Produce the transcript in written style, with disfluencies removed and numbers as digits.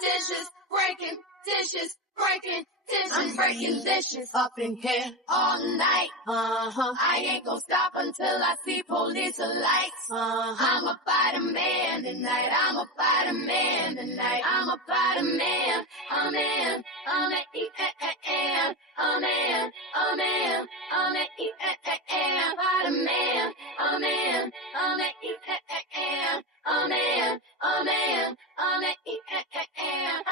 dishes, breaking dishes, breaking dishes. I'm breaking dishes up in here all night. I ain't gonna stop until I see police lights. I'm a fighter man tonight. I'm a fighter man tonight. I'm a fighter man. I'm an E-A-A-M. I'm an E-A-A-M. Fighter man. I'm an E-A-A-M. I'm an E-A-A-M.